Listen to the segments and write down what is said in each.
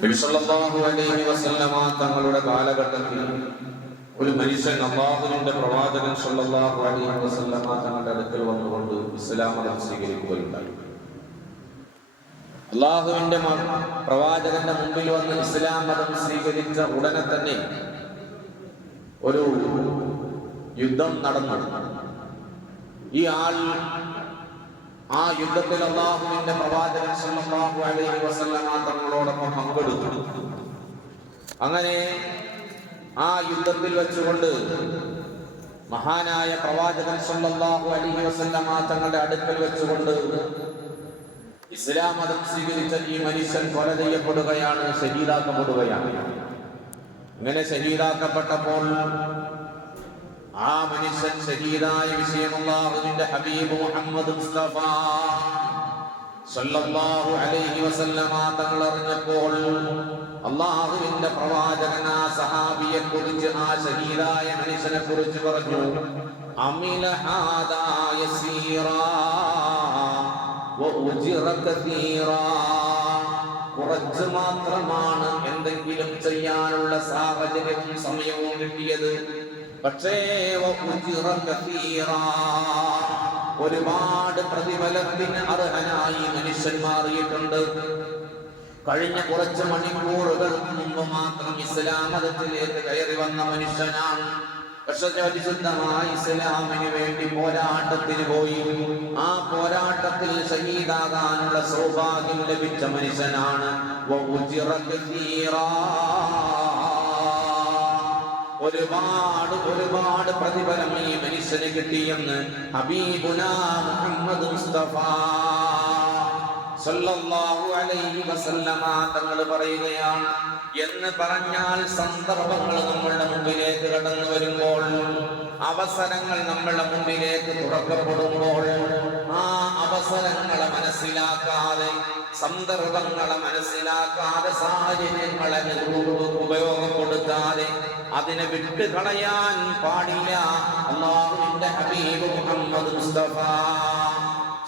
നബി സല്ലല്ലാഹു അലൈഹി വസല്ലമ തങ്ങളുടെ കാലഘട്ടത്തിൽ ഒരു മനുഷ്യൻ അല്ലാഹുവിന്റെ പ്രവാചകൻ സല്ലല്ലാഹു അലൈഹി വസല്ലമ തങ്ങളുടെ അടുക്കൽ വന്നുകൊണ്ട് ഇസ്ലാം മതം സ്വീകരിക്കുകയുണ്ടായി. അല്ലാഹുവിന്റെ പ്രവാചകന്റെ മുമ്പിൽ വന്ന് ഇസ്ലാം മതം സ്വീകരിച്ച ഉടനെ തന്നെ ഒരു യുദ്ധം നടന്നു. ഈ ആൾ ആ യുദ്ധത്തിൽ അല്ലാഹുവിന്റെ പ്രവാചകൻ സല്ലല്ലാഹു അലൈഹി വസല്ലമ തങ്ങളോടൊപ്പം പങ്കെടുത്തു. അങ്ങനെ ആ യുദ്ധത്തിൽ വെച്ചുകൊണ്ട് മഹാനായ പ്രവാചകൻ സല്ലല്ലാഹു അലൈഹി വസല്ലമ തങ്ങളുടെ അടുക്കൽ വെച്ചുകൊണ്ട് ഇസ്ലാം മതം സ്വീകരിച്ച ഈ മനുഷ്യൻ കൊല ചെയ്യപ്പെടുകയാണ്, ശഹീദാക്കപ്പെടുകയാണ്. ഇങ്ങനെ ശഹീദാക്കപ്പെട്ടപ്പോൾ ആ മനുഷ്യൻ ശഹീദായ വിഷയം അല്ലാഹുവിന്റെ ഹബീബ് മുഹമ്മദ് മുസ്തഫ സല്ലല്ലാഹു അലൈഹി വസല്ലമ തങ്ങൾ അറിഞ്ഞപ്പോൾ അല്ലാഹുവിന്റെ പ്രവാചകൻ ആ സഹാബിയെ കുറിച്ച്, ആ ശഹീദായ മനുഷ്യനെ കുറിച്ച് പറഞ്ഞു, അമില ഹാദാ യസീറാ വഉജിറ കസീറാ. കുറച്ച് മാത്രമാണ് എന്തെങ്കിലും ചെയ്യാനുള്ള സാഹചര്യവും സമയവും കിട്ടിയത്. പക്ഷേ ഒരുപാട് പ്രതിഫലത്തിന് അർഹനായി മനുഷ്യൻ മാറിയിട്ടുണ്ട്. കഴിഞ്ഞ കുറച്ച് മണിക്കൂറുകൾ മുമ്പ് മാത്രം ഇസ്ലാം മതത്തിലേക്ക് കയറി വന്ന മനുഷ്യനാണ്. പക്ഷേ പരിശുദ്ധമായ ഇസ്ലാമിന് വേണ്ടി പോരാട്ടത്തിന് പോയി. ആ പോരാട്ടത്തിൽ ശഹീദാകാനുള്ള സൗഭാഗ്യം ലഭിച്ച മനുഷ്യനാണ്. ഒരുപാട് പ്രതിഫലം ഈ മനുഷ്യന് കിട്ടിയെന്ന് ഹബീബുനാ മുഹമ്മദ് മുസ്തഫ സല്ലല്ലാഹു അലൈഹി വസല്ലമ തങ്ങൾ പറയുകയാണ്. എന്ന് പറഞ്ഞാൽ സന്ദർഭങ്ങൾ നമ്മളുടെ മുമ്പിലേക്ക് കടന്നു വരുമ്പോൾ, അവസരങ്ങൾ നമ്മളുടെ മുമ്പിലേക്ക് തുറക്കപ്പെടുമ്പോൾ, ആ അവസരങ്ങളെ മനസ്സിലാക്കാതെ, സന്ദർഭങ്ങളെ മനസ്സിലാക്കാതെ, സാഹചര്യങ്ങളെ ഉപയോഗപ്പെടുത്താതെ അതിനെ വിട്ട് കളയാൻ പാടില്ല. അല്ലാഹുവിന്റെ ഹബീബ് മുഹമ്മദ് മുസ്തഫ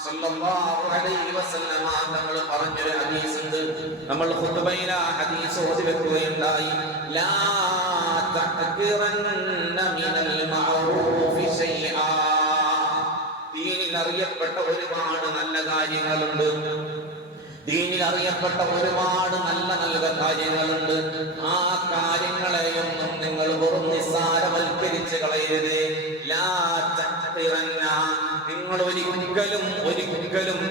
സല്ലല്ലാഹു അലൈഹി വസല്ലമ തങ്ങൾ പറഞ്ഞൊരു ഹദീസ് ഉണ്ട്. നമ്മൾ ഖുതുബയിലെ ആ ഹദീസ് ഓതി വെക്കുകയുണ്ടായി. ലാ തഅ്കിറന്ന മിനൽ മഅറൂഫി ശൈആ. ദീനിൽ അറിയപ്പെട്ട ഒരുപാട് നല്ല കാര്യങ്ങളുണ്ട്. ദീനിൽ അറിയപ്പെട്ട ഒരുപാട് നല്ല കാര്യങ്ങളുണ്ട്. ആ കാര്യങ്ങളെയൊന്നും നിങ്ങൾ വെറും നിസ്സാരവൽക്കരിച്ച് കളയരുത്. ലാ തഅ്കിറന്ന, നിങ്ങൾ ഒരിക്കലും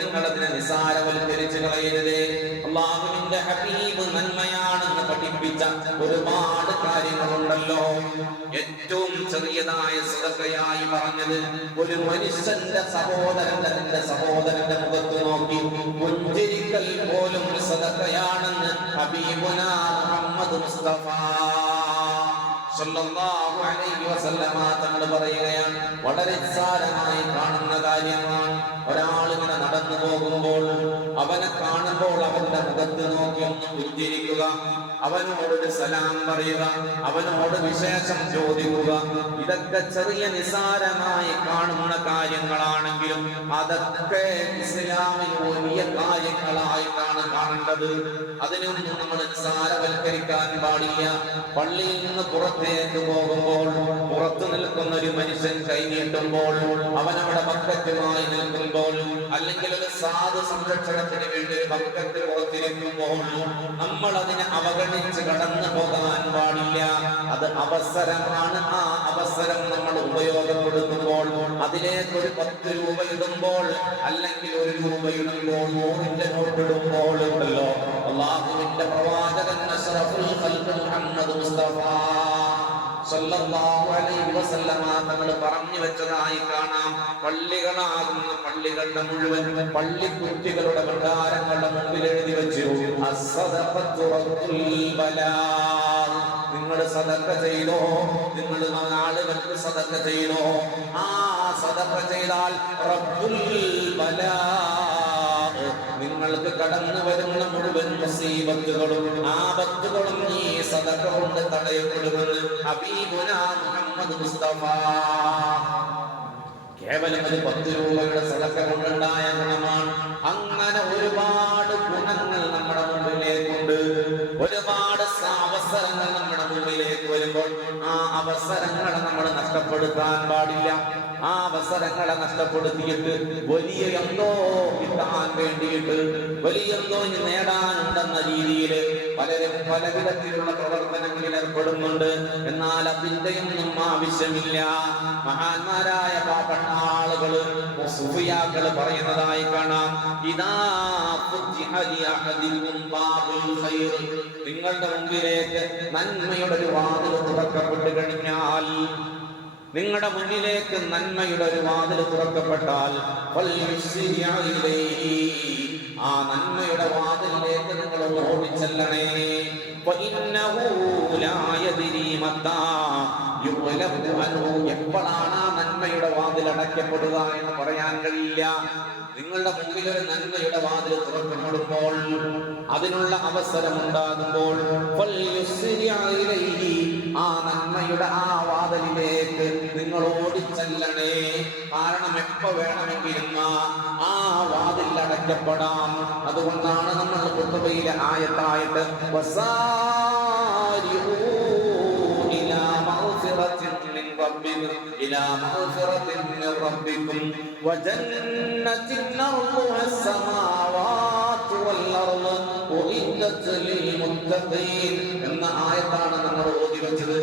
നിങ്ങൾ അതിനെ നിസാരവൽക്കരിച്ച് കളയരുത്. അല്ലാഹുവിന്റെ ഹബീബ് നന്മയാണെന്ന് പഠിപ്പിച്ച ഒരുപാട് കാര്യങ്ങളുണ്ടല്ലോ. ഏറ്റവും ചെറിയതായ സദഖയായി പറഞ്ഞത്, ഒരു മനുഷ്യന്റെ സഹോദരന്റെ മുഖത്ത് നോക്കി പുഞ്ചിരിക്കൽ പോലും സദഖയാണെന്ന് ഹബീബുനാ മുഹമ്മദ് മുസ്തഫ സല്ലല്ലാഹു അലൈഹി വസല്ലമ തങ്ങൾ പറയുകയാണ്. വളരെ നിസ്സാരമായി കാണുന്ന കാര്യമാണ്. ഒരാൾ ഇങ്ങനെ നടന്നു പോകുമ്പോൾ അവനെ കാണുമ്പോൾ അവന്റെ മുഖത്ത് നോക്കി ഒന്ന് പുഞ്ചിരിക്കുക, അവനോട് സലാം പറയുക, അവനോട് വിശേഷം ചോദിക്കുക. ഇതൊക്കെ ചെറിയ നിസ്സാരമായി കാണുന്ന കാര്യങ്ങളാണെങ്കിലും അതൊക്കെ ഇസ്ലാമിൽ വലിയ കാര്യങ്ങളായിട്ടാണ് കാണേണ്ടത്. അതിനൊന്നും നമ്മൾ നിസ്സാരവൽക്കരിക്കാൻ പാടില്ല. പള്ളിയിൽ നിന്ന് പുറത്തേക്ക് പോകുമ്പോൾ പുറത്തു നിൽക്കുന്ന ഒരു മനുഷ്യൻ കൈനീട്ടുമ്പോൾ, അവനവിടെ ബക്കറ്റുമായി നിൽക്കുമ്പോൾ, അല്ലെങ്കിൽ ഒരു സാധു സംരക്ഷണത്തിന് വേണ്ടി ഒരു ബക്കറ്റ് പുറത്തിരിക്കുമ്പോൾ നമ്മൾ അതിനെ അവഗണിച്ച് കടന്നു പോകാൻ പാടില്ല. അത് അവസരമാണ്. ആ അവസരം നമ്മൾ ഉപയോഗപ്പെടുത്തുമ്പോൾ, അതിലേക്ക് ഒരു 10 രൂപ ഇടുമ്പോൾ, അല്ലെങ്കിൽ 1 രൂപ ഇടുമ്പോൾ, 100ന്റെ നോട്ട് ഇടുമ്പോൾ ഉണ്ടല്ലോ, അല്ലാഹുവിന്റെ പ്രവാചകൻ അഷ്റഫുൽ ഖൽഖ് മുഹമ്മദ് മുസ്തഫ സല്ലല്ലാഹു അലൈഹി വസല്ലമ തങ്ങൾ പറഞ്ഞു വെച്ചതായി കാണാം. പള്ളികളാകുന്ന പള്ളികളുടെ മുഴുവൻ പള്ളിക്കുറ്റികളുടെ ഭണ്ഡാരങ്ങളുടെ മുമ്പിൽ എഴുതി വെച്ചു, അസ്സദഖത്തു റബ്ബുൽ ബലാ. നിങ്ങൾ സദഖ ചെയ്തോ, നിങ്ങൾ ആളുകൾക്ക് സദഖ ചെയ്തോ. ആ സദഖ ചെയ്താൽ റബ്ബുൽ ബലാ, നിങ്ങൾക്ക് കടന്നു വരുന്ന മുഴുവൻ മുസീബത്തുകളും ആപത്തുകളും ഈ സദഖ കൊണ്ട് തടയപ്പെടുമെന്ന് ഹബീബുനാ മുഹമ്മദ് മുസ്തഫ. കേവലം ഒരു 10 രൂപയുടെ സദഖ കൊണ്ടുണ്ടായ ഗുണമാണ്. അങ്ങനെ ഒരുപാട് ഗുണങ്ങൾ നമ്മുടെ മുമ്പിലേക്കുണ്ട്. ഒരുപാട് അവസരങ്ങൾ നമ്മുടെ മുമ്പിലേക്ക് വരുമ്പോൾ ആ അവസരങ്ങളെ നമ്മൾ നഷ്ടപ്പെടുത്താൻ പാടില്ല. ആ അവസരങ്ങളെ നഷ്ടപ്പെടുത്തിയിട്ട് വലിയ എന്തോ കിട്ടാൻ വേണ്ടിയിട്ട്, വലിയ എന്തോ നേടാനുണ്ടെന്ന രീതിയിൽ പലരും പല വിധത്തിലുള്ള പ്രവർത്തനങ്ങളിൽ ഏർപ്പെടുന്നുണ്ട്. എന്നാൽ അതിന്റെയൊന്നും ആവശ്യമില്ല. മഹാന്മാരായ പാപപ്പെട്ട ആളുകള് സുഫിയാക്കള് പറയുന്നതായി കാണാം, ഇദാ ഫുത്തിഹ ലിഅഹദികും ബാബുൽ ഖൈർ, നിങ്ങളുടെ മുമ്പിലേക്ക് നന്മയുടെ ഒരു വാതിൽ തുറക്കപ്പെട്ടു കഴിഞ്ഞാൽ, നിങ്ങളുടെ മുന്നിലേക്ക് നന്മയുടെ ഒരു വാതിൽ തുറക്കപ്പെട്ടാൽ ആ നന്മയുടെ വാതിലിലേക്ക് നിങ്ങൾ ഓടിച്ചെല്ലണേ. എപ്പോഴാണ് ആ നന്മയുടെ വാതിൽ അടയ്ക്കപ്പെടുക എന്ന് പറയാൻ കഴിയില്ല. നിങ്ങളുടെ മുമ്പിൽ ഒരു നന്മയുടെ വാതിൽ തുറക്കപ്പെടുമ്പോൾ, അതിനുള്ള അവസരം ഉണ്ടാകുമ്പോൾ ആ നന്മയുടെ ആ വാതിലിലേക്ക് നിങ്ങൾ ഓടിച്ചെല്ലണേ. കാരണം എപ്പോ വേണമെങ്കിലും ആ വാതിൽ അടയ്ക്കപ്പെടാം. അതുകൊണ്ടാണ് നമ്മൾ ഖുത്ബയിലെ ആയത്തായിട്ട് إلى مغفرة من ربكم وجنة أرضها السماوات والأرض أعدت للمتقين എന്ന ആയത്താണ് നമ്മൾ ഓതി വെച്ചത്.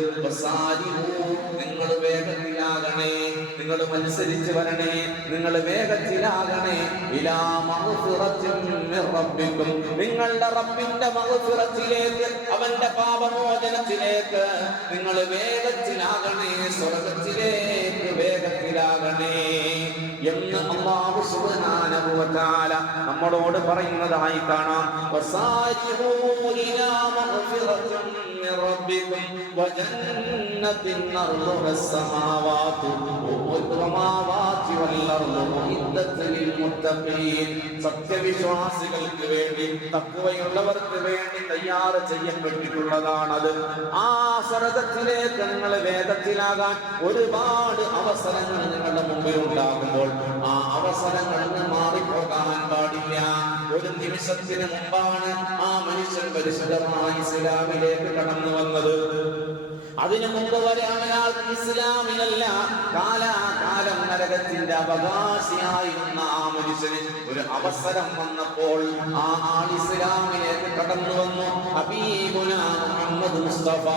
നിങ്ങൾ വേഗത്തിലാകണേ, നിങ്ങൾ മത്സരിച്ച് വരണേ, നിങ്ങൾ വേഗത്തിലാകണേ. ഇലാ മഗ്ഫിറത്തിൻ മിർ റബ്ബിക്കും, നിങ്ങളുടെ റബ്ബിന്റെ മഗ്ഫിറത്തിലേക്ക്, അവന്റെ പാപമോചനത്തിലേക്ക് നിങ്ങൾ വേഗത്തിലാകണേ, സ്വർഗ്ഗത്തിലേക്ക് വേഗത്തിലാകണേ എന്ന് അല്ലാഹു സുബ്ഹാനഹു വ തആല നമ്മളോട് പറയുന്നതായി കാണാം. വസാരിഹു ഇലാ മഗ്ഫിറത്തിൻ മിർ റബ്ബിക്കും വജന്നത്തിൻ അർളുഹാ السماوات والسماوات والأرض أعدت للمتقين. സത്യവിശ്വാസികൾക്ക് വേണ്ടി, തഖ്വയുള്ളവർക്ക് വേണ്ടി തയ്യാർ ചെയ്യപ്പെട്ടിട്ടുള്ളതാണത്. ആ സ്വർഗ്ഗത്തിലേക്ക് നിങ്ങൾ വേഗത്തിലാകാൻ ഒരുപാട് അവസരങ്ങൾ നിങ്ങളുടെ മുമ്പിൽ ഉണ്ടാകുമ്പോൾ ആ അവസരങ്ങളിൽ നിന്ന് മാറിപ്പോകാൻ പാടില്ല. ഒരു നിമിഷത്തിന് മുമ്പാണ് ആ മനുഷ്യൻ പരിശുദ്ധമായ ഇസ്ലാമിലേക്ക് കടന്നു വന്നത്. അതിനു മുമ്പ് വരെ അയാൾക്ക് ഇസ്ലാമിനല്ല, കാലാകാലം നരകത്തിന്റെ അവകാശിയായിരുന്ന ആ മനുഷ്യന് ഒരു അവസരം വന്നപ്പോൾ ആ ആൾ ഇസ്ലാമിലേക്ക് കടന്നു വന്നു. ഹബീബുനാ മുഹമ്മദ് മുസ്തഫ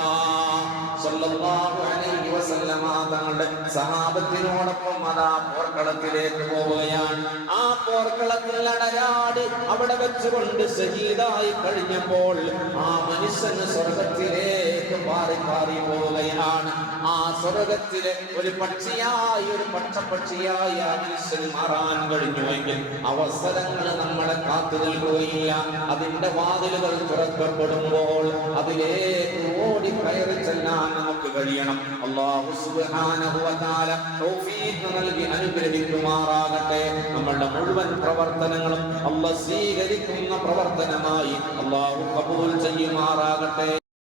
സല്ലല്ലാഹു അലൈഹി വസല്ലമ തങ്ങളുടെ സഹാബത്തിനോടൊപ്പം അതാ പോർക്കളത്തിലേക്ക് പോവുകയാണ്. ആ പോർക്കളത്തിൽ അടരാടി അവിടെ വെച്ചുകൊണ്ട് ഷഹീദായി കഴിഞ്ഞപ്പോൾ ആ മനുഷ്യന് സ്വർഗത്തിലേക്ക് പാറി പാറി പോവുകയാണ്. ആ സ്വർഗത്തിലെ ഒരു പക്ഷിയായി, ഒരു പക്ഷിയായി ആ മനുഷ്യന് മാറാൻ കഴിഞ്ഞുവെങ്കിൽ അവസരങ്ങൾ നമ്മളെ കാത്തു നിൽക്കുകയില്ല. അതിന്റെ വാതിലുകൾ തുറക്കപ്പെടുമ്പോൾ അതിലേക്ക് ഓടി കയറി ചെല്ലാൻ നമുക്ക് കഴിയണം. അല്ലാഹു സുബ്ഹാനഹു വ തആല തൗഫീഖ് നൽകി അനുഗ്രഹിക്കുമാറാകട്ടെ. നമ്മളുടെ മുഴുവൻ പ്രവർത്തനങ്ങളും അല്ലാഹു സ്വീകരിക്കുന്ന പ്രവർത്തനമായി അല്ലാഹു കബൂൽ ചെയ്യുമാറാകട്ടെ.